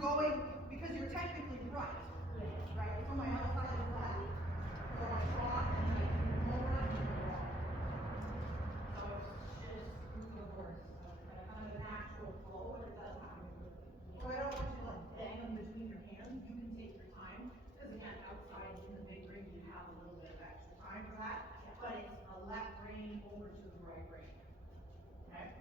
going, because you're technically right. Right? It's on my outside of the leg. So I shot and I come over and wrong. So it's just the horse. Kind of a natural flow, but it does happen. So I don't want you to like bang them between your hands. You can take your time. Because again, outside in the big ring, you have a little bit of extra time for that. But it's a left rein over to the right rein. Okay?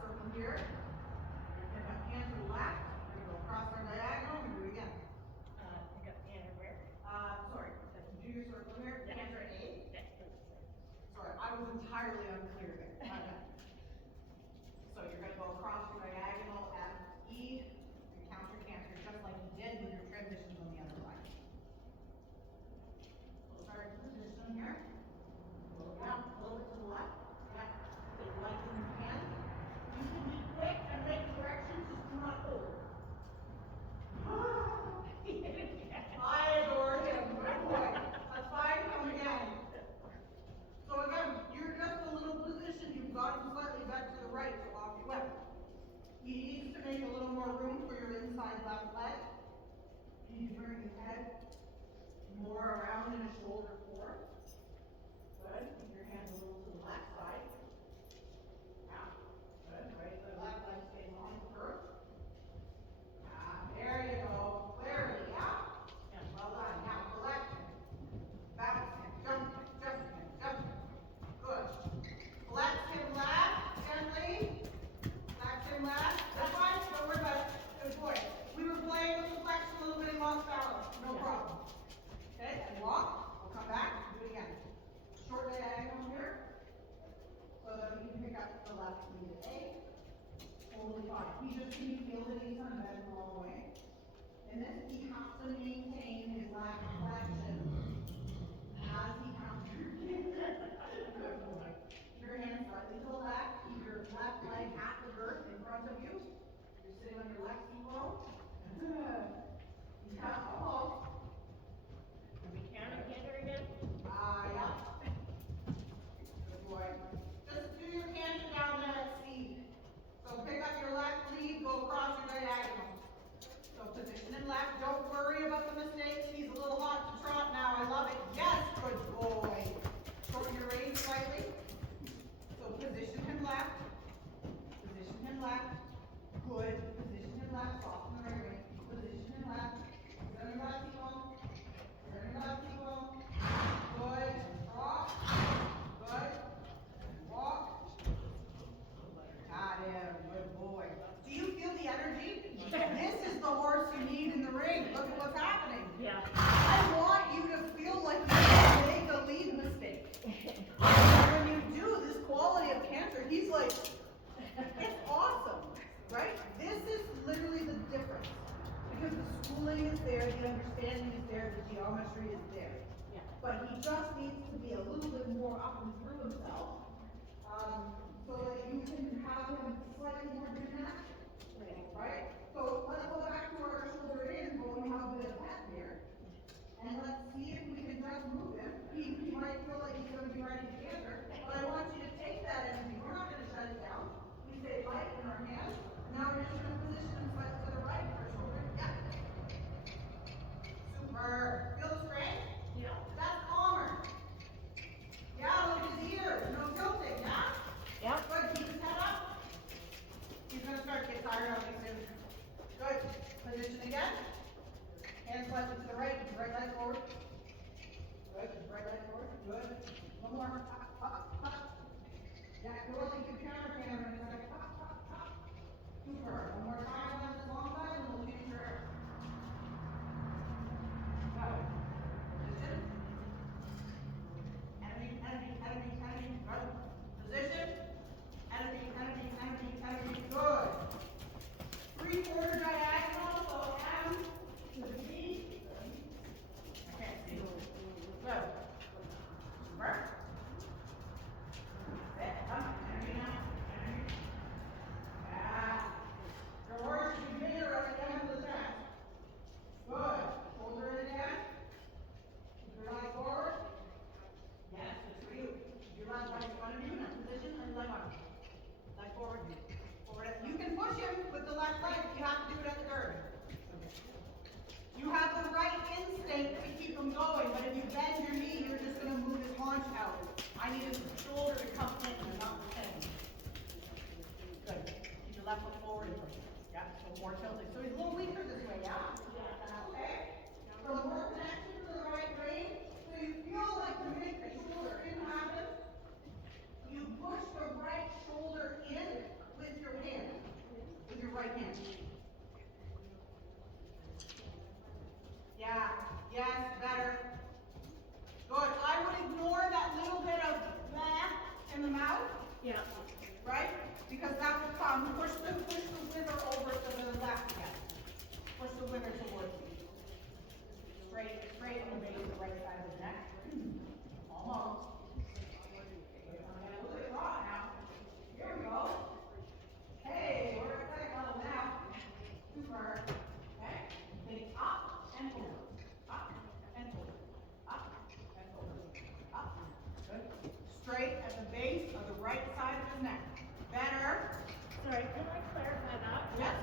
Circle here. You're going to have hand to the left. We're going to go across our diagonal. We're going to do it again. I got the hand where? Sorry. Do your circle here. Yeah. Hands are at A. Yeah. Sorry, I was entirely unclear there. So you're going to go across your diagonal at E. You counter cancer just like you did with your transitions on the other side. So start position here. Go down a little bit to the left. Yeah. Take light in your hand. You can be quick and make directions, just do not hold. I adore him. Good boy. That's fine. Come again. So again, you're just a little position. You've got him slightly back to the right, so off you went. He needs to make a little more room for your inside left leg. You need to bring his head more around and his shoulder forward. Good. Keep your hands a little to the left side. Yeah. Good. Right. The left leg stays on first. There you go. Clearly, yeah? Yeah. Well done. Now collect. Bounce. Jump. Jump. Jump. Good. Flex him left. Gently. Flex him left. That's fine. Don't worry about it. Good boy. We were playing with the flex a little bit and lost balance. No problem. Okay, and walk. We'll come back. Do it again. Short diagonal here. So that we can pick up the left knee to A. Totally fine. He just can feel that he's on bend all the way. And then he has to maintain his left flexion as he counters. Good boy. Keep your hands slightly to the left. Keep your left leg at the girth in front of you. You're sitting on your left knee roll. Yeah, almost. Can we count a canter again? Yeah. Good boy. Just do your canter down there at speed. So pick up your left lead, go across your diagonal. So position him left. Don't worry about the mistakes. He's a little hot to trot now. I love it. Yes, good boy. Shorten your reins slightly. So position him left. Position him left. Good. Position him left. Soften the right rein. Position him left. Turn your left equal. Turn your left equal. Good. Drop. Good. Walk. Got him. Good boy. Do you feel the energy? This is the horse you need in the ring. Look at what's happening. Yeah. I want you to feel like you can make a lead mistake. When you do this quality of canter, he's like, it's awesome, right? This is literally the difference. Because the schooling is there, the understanding is there, the geometry is there. Yeah. But he just needs to be a little bit more up and through himself. So that you can have him slightly more gymnastic. Right? So let's go back to our shoulder in, but we have a bit of that here. And let's see if we can just move him. He might feel like he's going to be ready to canter, but I want you to take that energy. We're not going to shut it down. We stay light in our hands. Now we're just going to position him slightly to the right, our shoulder. Yeah. Super. Feel the strength? Yeah. That's calmer. I needed the shoulder to come in and not the thing. Good. Keep your left foot forward and push. Yeah, so more tilting. So he's a little weaker this way, yeah? Okay. So more connection to the right brain. So you feel like the mid shoulder in happen. You push the right shoulder in with your hand, with your right hand. Yeah, yes, better. Good. I would ignore that little bit of blah in the mouth. Yeah. Right? Because that will come. Push the wither over to the left again. Push the wither towards you. Straight on the base of the right side of the neck. Almost. Okay, I'm gonna look at it raw now. Here we go. Hey, we're at second level now. Super. Okay. Think up and over. Up and over. Up and over. Up. Good. Straight at the base of the right side of his neck. Better. Sorry, can I clarify that? Yes.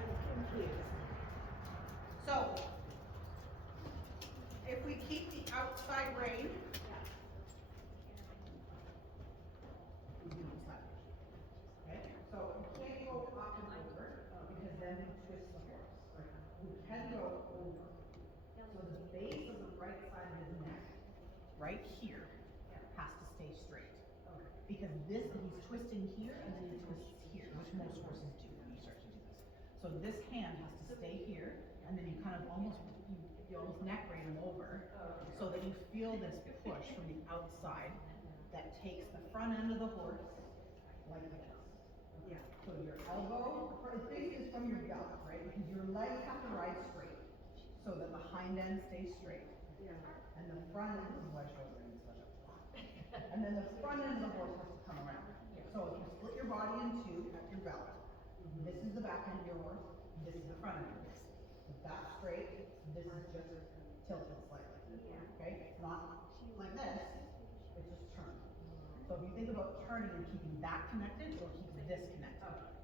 I'm confused. So, if we keep the outside rein, okay? So you can't go up and over because then you twist the horse. You can go over. So the base of the right side of his neck, right here, has to stay straight. Because he's twisting here and then he twists here, which most horses do when you start to do this. So this hand has to stay here, and then you kind of almost neck rein him over, so that you feel this push from the outside that takes the front end of the horse like this. Yeah. So your elbow, the face is from your belt, right? Because your legs have to ride straight, so that the hind end stays straight. Yeah. And the front end is why shoulder rein is such a and then the front end of the horse has to come around. So if you split your body in two at your belt, this is the back end of your horse, this is the front end of your horse. If that's straight, this is just tilted slightly. Okay? It's not like this, it's just turned. So if you think about turning and keeping that connected or keeping this connected.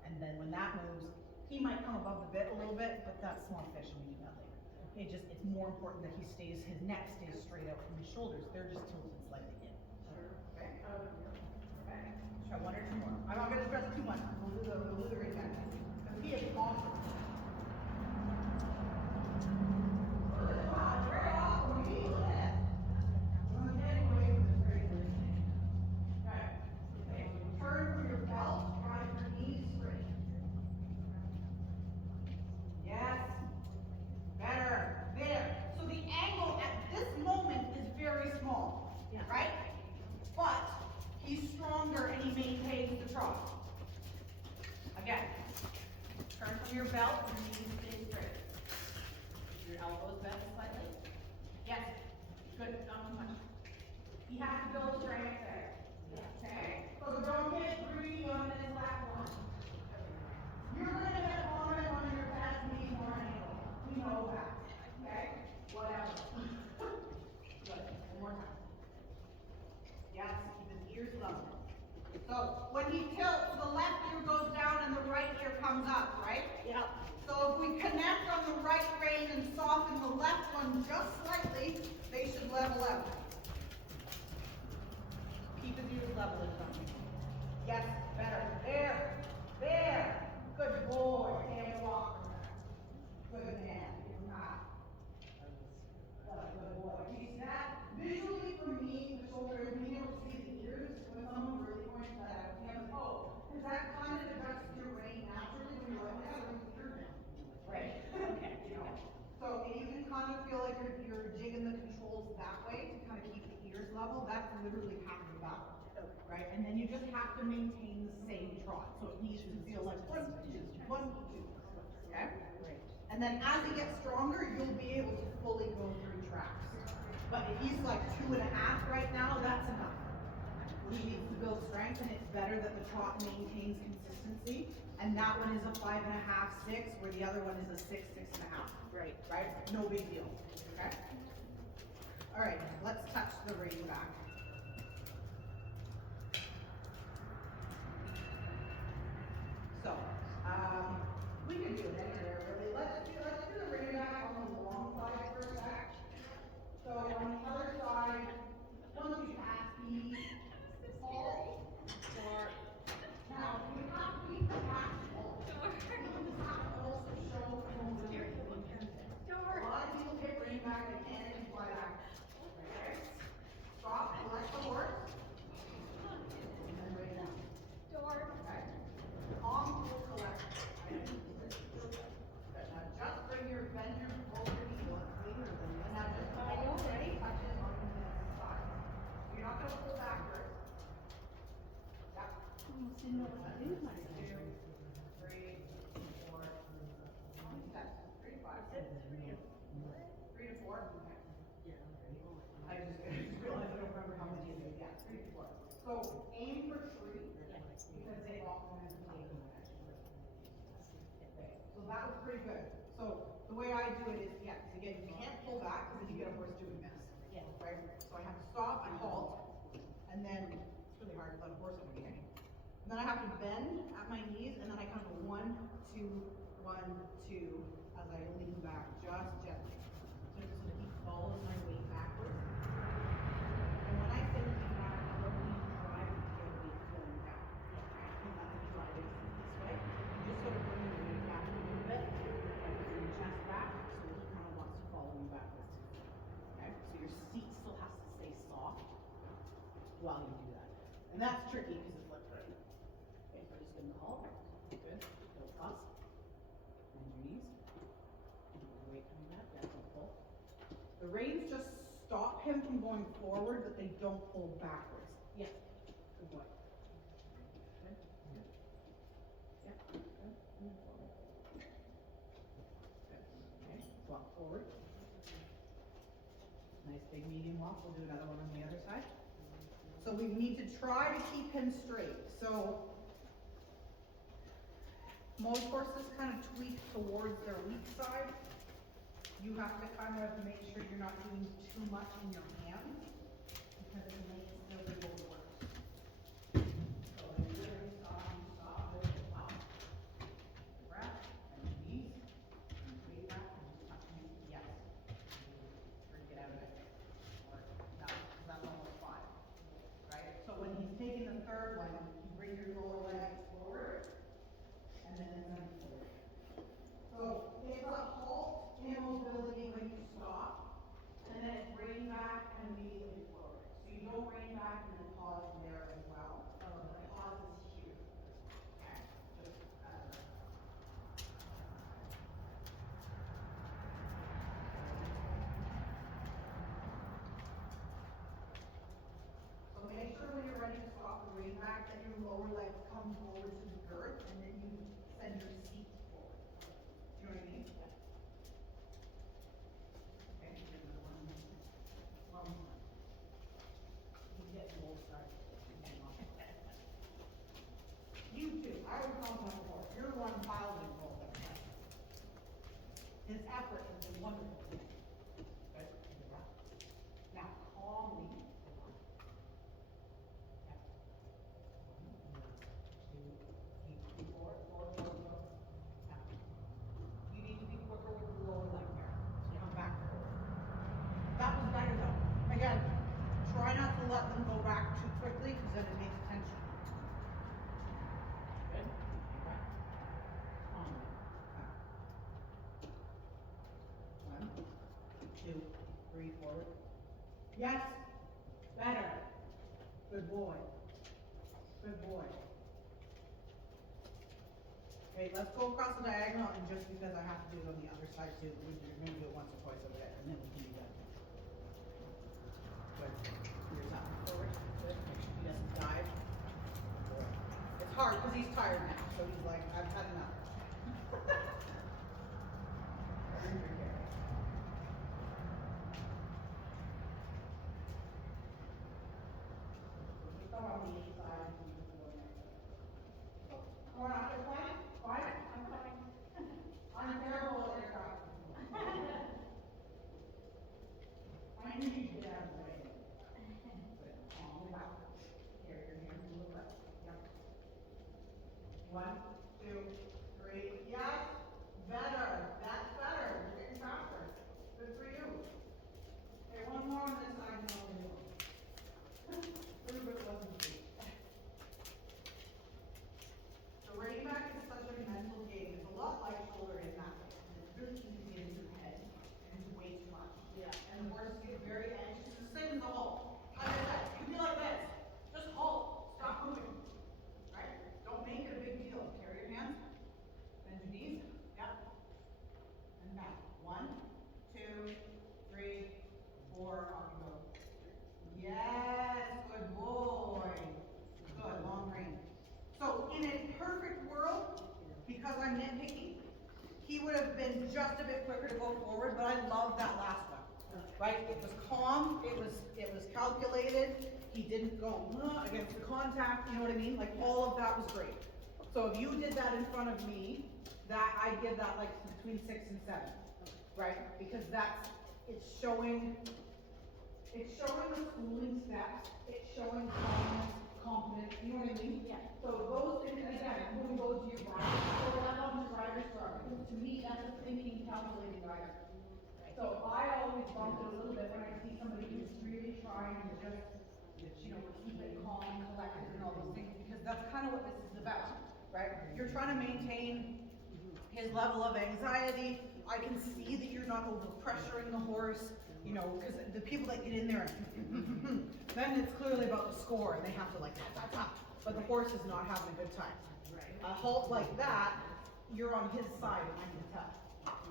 And then when that moves, he might come above the bit a little bit, but that's small fish and we do that later. It's more important that his neck stays straight out from his shoulders. They're just tilted slightly in. Okay? Okay. Try one or two more. I'm not going to stress too much. We'll do the ring back. Because he is awesome. Turn for your belt, drive your knees straight. Yes. Better. There. So the angle at this moment is very small. Yeah. Right? But he's stronger and he maintains the trot. Again. Turn from your belt, your knees stay straight. Your elbows bent slightly. Yes. Good. Not too much. He has to build strength there. Okay? So don't get greedy on this last one. You're going to get on your best knee or ankle. We know that. Okay? Whatever. Good. One more time. Yes, keep his ears level. So when he tilts, the left ear goes down and the right ear comes up, right? Yep. So if we connect on the right rein and soften the left one just slightly, they should level out. Keep his ears level in front of you. Yes, better. There. There. Good boy. Can't walk. Good man. Good boy. See that? Visually for me, the shoulder, being able to see the ears, when someone really points that out, you have because that kind of adjusts your rein naturally when you're like, yeah, where's the ear now? Right? Okay. So you can kind of feel like you're jigging the controls that way to kind of keep the ears level. That's literally half the battle. Right? And then you just have to maintain the same trot. So it needs to feel like 1, 2, 1, 2. Okay? Right. And then as he gets stronger, you'll be able to fully go through tracks. But if he's like 2.5 right now, that's enough. He needs to build strength, and it's better that the trot maintains consistency. And that one is a 5.5, 6, where the other one is a 6, 6.5. Right. Right? No big deal. Okay? All right, let's touch the rein back. So, we can do it anywhere really. Let's do the rein back on the long side for a sec. So on the other side, once you pass the almost didn't know what to do with 2, myself. 3, 4. How many steps? 3 to 5. Is it 3 to 3 to 4. Okay. Yeah. I just realized I don't remember how many it is. Yeah, 3 to 4. So aim for 3 because they all come in the table. Okay. So that was pretty good. So the way I do it is, yeah, because again, you can't pull back because then you get a horse doing this. Yeah. Right? So I have to stop, I halt, and then it's really hard to let a horse over the beginning. And then I have to bend at my knees, and then I kind of go 1, 2, 1, 2 as I lean back just gently. So just so that he follows my weight backwards. And when I say lean back, I don't mean drive to get weight going down. Okay? And that's what driving is this way. You just sort of bring your weight back a little bit, and bring your chest back, so that he kind of wants to follow you backwards. Okay? So your seat still has to stay soft while you do that. And that's tricky because it's like, okay, so we're just gonna halt. Good. Go across. Bend your knees. And your weight coming back. Yeah, don't pull. The reins just stop him from going forward, but they don't pull backwards. Yeah. Good boy. Good. Good. Yeah. Good. And forward. Good. Okay. Walk forward. Nice big medium walk. We'll do another one on the other side. So we need to try to keep him straight. So most horses kind of tweak towards their weak side. You have to kind of make sure you're not doing too much in your hands because it makes the wheel work. So if you're really stop, you stop, really stop. Breath, and your knees, and weight back, and just tuck your knees. Yes. Or get out of it. Or no, because that's almost 5. Right? So when he's taking the third one, you bring your lower leg forward, and then bend forward. So it's a halt immobility when you stop, and then it's rein back and immediately forward. So you don't rein back and then pause there as well. The pause is here. Okay? Just So make sure when you're ready to stop the rein back that your lower leg comes forward to the girth, and then you send your seat forward. You know what I mean? Yeah. Okay, here's another one. One more. You get both sides. You too. I would compliment the horse. You're the one piloting the whole thing. His effort has been wonderful. Good. Good job. Now, calmly. Yeah. 1, 2, 3, 4, 4, 4, 4. Now, you need to be quicker with the lower leg here. So come back forward. That was better though. Again, try not to let them go back too quickly because then it makes tension. Good. Okay. Calmly. Okay. 1, 2, 3, forward. Yes. Better. Good boy. Good boy. Okay, let's go across the diagonal, and just because I have to do it on the other side too, you're going to do it once or twice over there, and then we can be done. Good. Ears up. Forward. Good. Make sure he doesn't dive. Good. It's hard because he's tired now, so he's like, I've had enough. Earn your carry. Just go on the inside and you just go next. Come on, after fine? Fine? I'm fine. I'm terrible at aircraft. I need you to get out of the way. Good. Calm back. Carry your hands a little bit. Yep. 1, 2, 3. Yes. Better. That's better. You're getting faster. Good for you. Okay, one more on this side and then I'll do it. Prove it wasn't cheap. The rein back is such a mental game. It's a lot like shoulder in that way. And it's really easy to get into your head and to way too much. Yeah. And the horses get very anxious. It's the same as the halt. Like I said, you can be like this. Just halt. Stop moving. Right? Don't make it a big deal. Carry I'm nitpicky, he would have been just a bit quicker to go forward, but I love that last one. Right? It was calm, it was calculated, he didn't go against the contact, you know what I mean? Like all of that was great. So if you did that in front of me, that I'd give that like between 6 and 7. Right? Because it's showing the schooling steps, it's showing calmness, confidence, you know what I mean? Yeah. So those things, again, when we go to your driver, so I love the driver's star, because to me, that's a thinking, calculating rider. So I always bump it a little bit when I see somebody who's really trying to just, keep it calm and collected and all those things, because that's kind of what this is about, right? You're trying to maintain his level of anxiety. I can see that you're not over pressuring the horse, because the people that get in there, then it's clearly about the score and they have to like, but the horse is not having a good time. A halt like that, you're on his side and I can tell,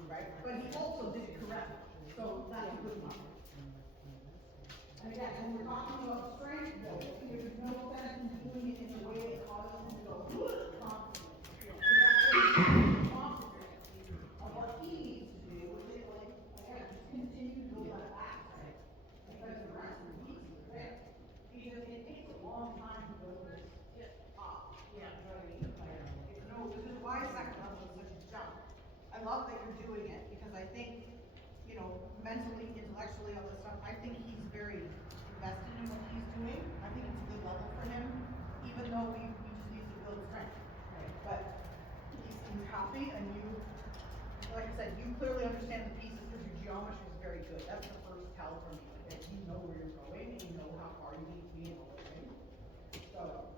right? But he also did it correctly, so that's a good one. And again, when we're talking about strength building, there's no sense in doing it in a way that causes him to go, constantly. Of what he needs to do, which is like, again, just continue to build that back, right? Because the rest of the pieces are there. Because it takes a long time to build this up. Yeah. You know what I mean? This is why second level is such a jump. I love that you're doing it, because I think, mentally, intellectually, all this stuff, I think he's very invested in what he's doing. I think it's a good level for him, even though we just need to build strength. Right. But he seems happy, and you, like I said, you clearly understand the pieces because your geometry is very good. That's the first tell from you, that you know where you're going, and you know how far you need to be and all those things. So,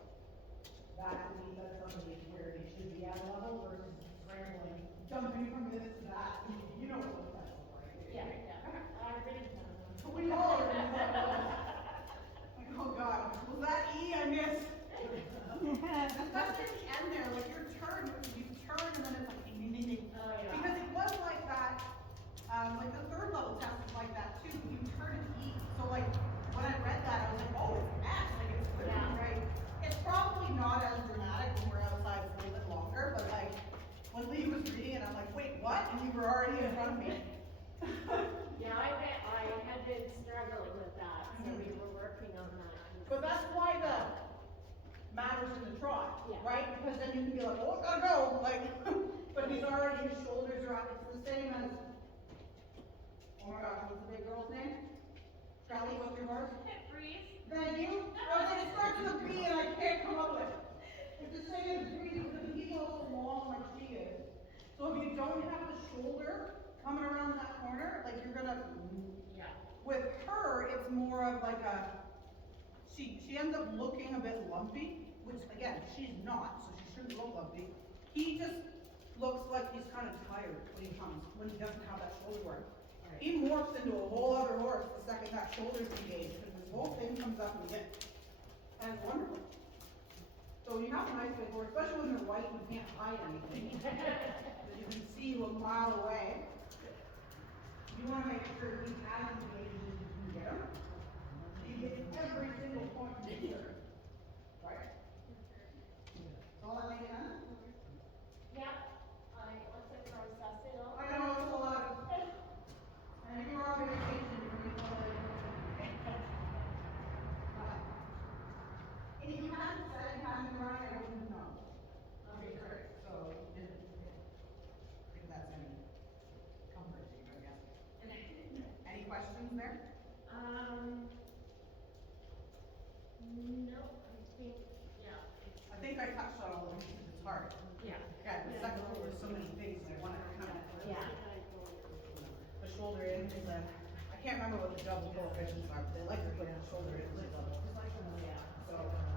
that to me says somebody is where they should be at a level versus scrambling, jumping from this to that. You know what that's like. Yeah, yeah. I really We all are. Like, oh God, was that E I missed? Especially at the end there, like you turn and then it's like ding, ding, ding, ding. Oh, yeah. Because it was like that, like the third level test was like that too. You turn an E. So like when I read that, I was like, oh, it's X, like it's clearly right. It's probably not as dramatic when we're outside, it's a little bit longer, but like when Lee was reading it, I'm like, wait, what? And you were already in front of me. Yeah, I had been struggling with that, so we were working on that. But that's why the matters in the trot, Yeah. right? Because then you can be like, oh, gotta go, like, but he's already, his shoulders are up. It's the same as, oh my gosh, what's the big girl's name? Kelly, what's your horse? Breeze. Thank you. I was like, it starts with a B and I can't come up with it. It's the same as Breeze because he's also long like she is. So if you don't have the shoulder coming around that corner, like you're gonna, Yeah. with her, it's more of like a, she ends up looking a bit lumpy, which again, she's not, so she shouldn't look lumpy. He just looks like he's kind of tired when he doesn't have that shoulder work. Right. He morphs into a whole other horse the second that shoulder's engaged, because this whole thing comes up and gets, and it's wonderful. So when you have a nice big horse, especially when they're white, you can't hide anything. That you can see a mile away. You want to make sure he's as engaged as you can get him. You get every single point you deserve. Right? Does all that make sense? Yeah, I also processed it all. I know it's a lot. And if you're on vacation, you're going to be totally and if you hadn't said you hadn't been running, I wouldn't know. Okay, great. So you didn't. If that's any comfort to you, I guess. Any questions there? No, I think, yeah. I think I touched on all of them because it's hard. Yeah. Yeah, the second one, there's so many things I want to kind of. Yeah. The shoulder in is a, I can't remember what the double coefficients are, but they like to put the shoulder in as double. So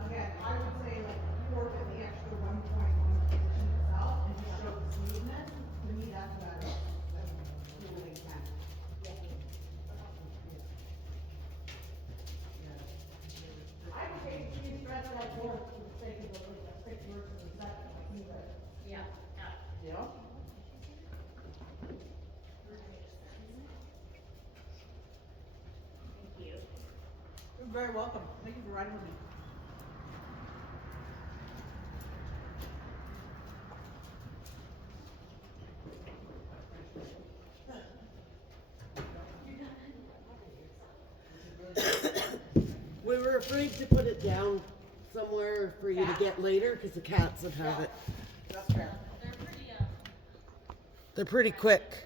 again, I would say like fork in the extra 1.1 position itself and just show the smoothness. To me, that's about it. That's really can. I would take three stress that fork for the sake of a 6 versus a 7. I think that. Yeah, yeah. Yeah. Thank you. You're very welcome. Thank you for riding with me. afraid to put it down somewhere for you to get later because the cats would have it. That's fair. They're pretty quick.